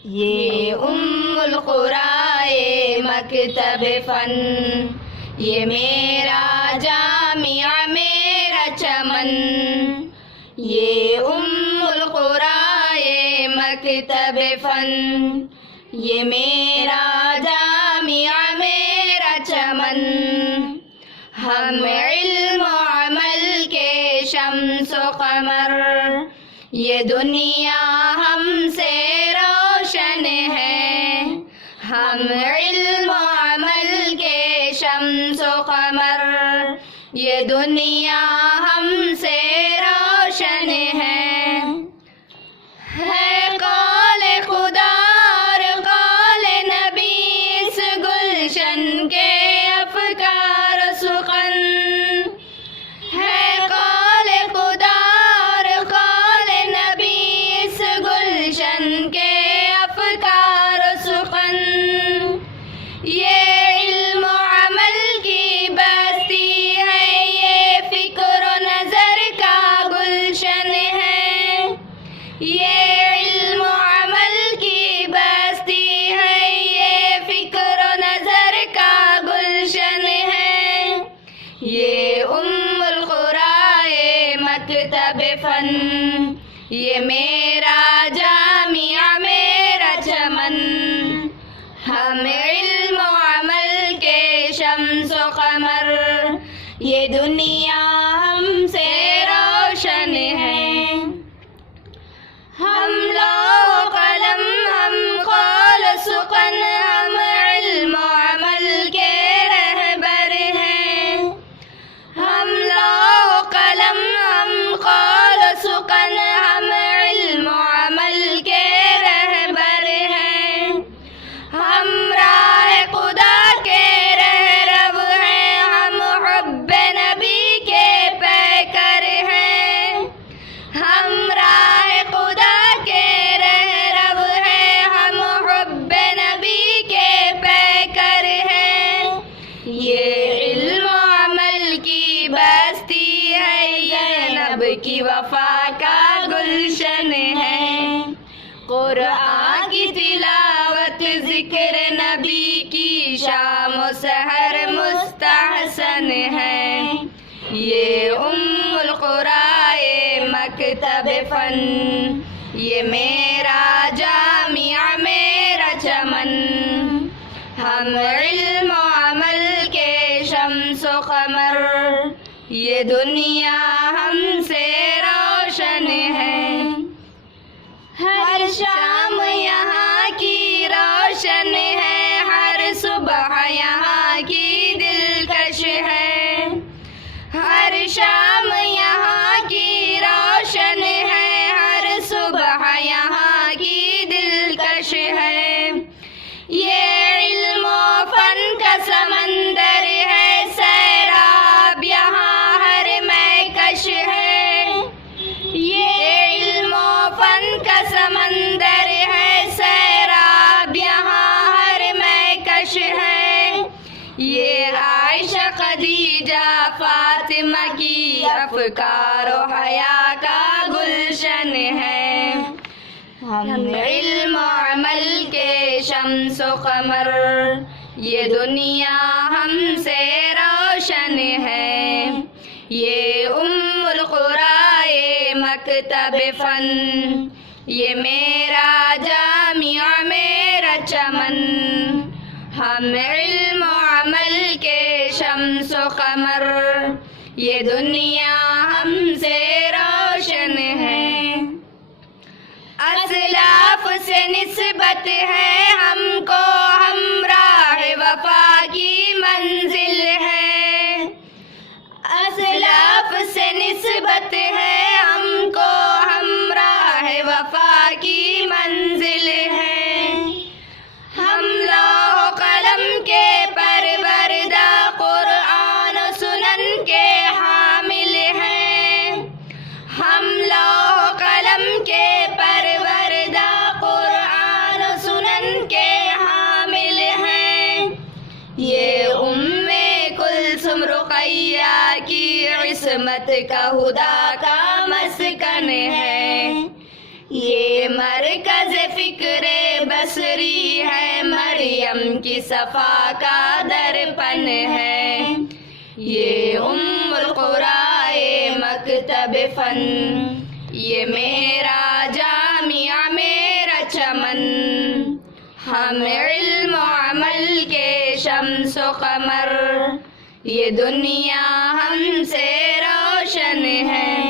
ये उम्मुल क़ुराए मकतब फ़न, ये मेरा जामिया मेरा चमन। ये उम्मुल क़ुराए मकतब फ़न, ये मेरा जामिया मेरा चमन। हम इल्म अमल के शम्स व क़मर, ये दुनिया हमसे रोशन है। हम इल्म अमल के शम्स व क़मर, ये दुनिया हमसे रोशन है। कौले खुदा और कौले नबी इस गुलशन के अफ़कार सुखन। है कौले खुदा और कौले नबी इस गुलशन के अफ़कार सुखन। ये इल्म अमल की बस्ती है, ये फ़िक्र व नज़र का गुलशन है। ये इल्म अमल की बस्ती है, ये फ़िक्र व नज़र का गुलशन है। ये उम्मुल क़ुराए मकतब फ़न, ये मेरा जामिया मेरा चमन। हम इल्म अमल के शम्स व क़मर, ये दुनिया हमसे रोशन है। हम लौह कलम हम कौल सुकन, हम इल्म अमल के रहबर हैं। हम लौह कलम हम कौल सुकन, हम इल्म अमल के रहबर हैं। हम राह खुदा के रहरब हैं, हम हुब्बे नबी के पैकर हैं। हम राह खुदा के रहरब हैं, हम हुब्बे नबी के पैकर हैं। ये इल्म अमल की बस्ती है, ज़ैनब की वफ़ा का गुलशन है। क़ुरआन की तिलावत ज़िक्र नबी की शाम व सहर मुस्तहसन है। ये उम्मुल क़ुराए मकतब फ़न, ये मेरा जामिया मेरा चमन। हम इल्म अमल के शम्स व क़मर, ये दुनिया हमसे रोशन है। हर शाम यहाँ की रोशन है, हर सुबह यहाँ की दिलकश है। हर शाम यहाँ की रोशन है, हर सुबह यहाँ की दिलकश है। ये इल्म व फ़न का समंदर है, सैराब यहाँ हर महकश है। ये इल्म व फ़न का समंदर है, सैराब यहाँ हर महकश है। ये आयशा खदीजा फातिमा की अफ़कार व हया का गुलशन है। हम इल्म अमल के शम्स व क़मर, ये दुनिया हमसे रोशन है। ये उम्मुल क़ुराए मकतब फ़न, ये मेरा जामिया मेरा चमन। हम इल्म अमल के शम्स व क़मर, ये दुनिया हमसे रोशन है। असलाफ से निस्बत है हमको, हमराह वफ़ा की मंजिल है। असलाफ से निस्बत है हमको, हमराह वफ़ा की मंजिल है। हम लौह कलम के परवरदा, क़ुरआन व सुनन के हामिल हैं। हम लौह कलम के परवरदा, क़ुरआन व सुनन के हामिल हैं। ये उम्मे कुलसुम रुक़ैया की इस्मत का हुदा का मस्कन है। ये मरकज़ फ़िक्र की सफा का दर्पण है। ये उम्मुल कुरा ये मकतब फन, ये मेरा जामिया मेरा चमन। हम इल्म अमल के शम्सो कमर, ये दुनिया हमसे रोशन है।